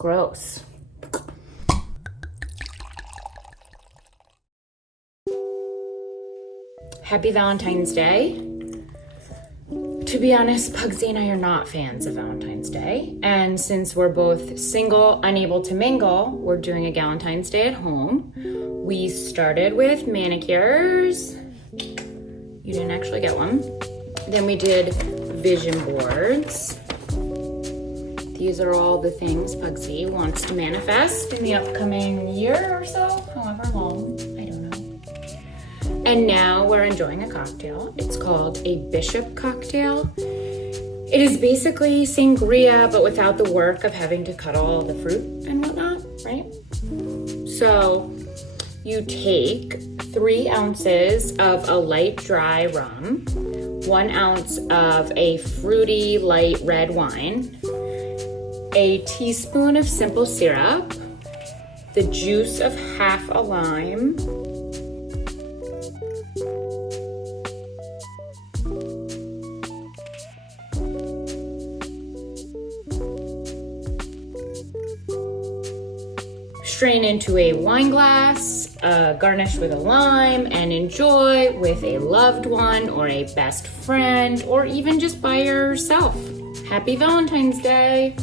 Gross. Happy Valentine's Day. To be honest, Puggsy and I are not fans of Valentine's Day. And since we're both single, unable to mingle, we're doing a Galentine's Day at home. We started with manicures. You didn't actually get one. Then we did vision boards. These are all the things Puggsy wants to manifest in the upcoming year or so, however long, I don't know. And now we're enjoying a cocktail. It's called a bishop cocktail. It is basically sangria, but without the work of having to cut all the fruit and whatnot, right? So you take 3 ounces of a light dry rum, 1 ounce of a fruity light red wine, a teaspoon of simple syrup, the juice of half a lime, strain into a wine glass, garnish with a lime, and enjoy with a loved one or a best friend, or even just by yourself. Happy Valentine's Day!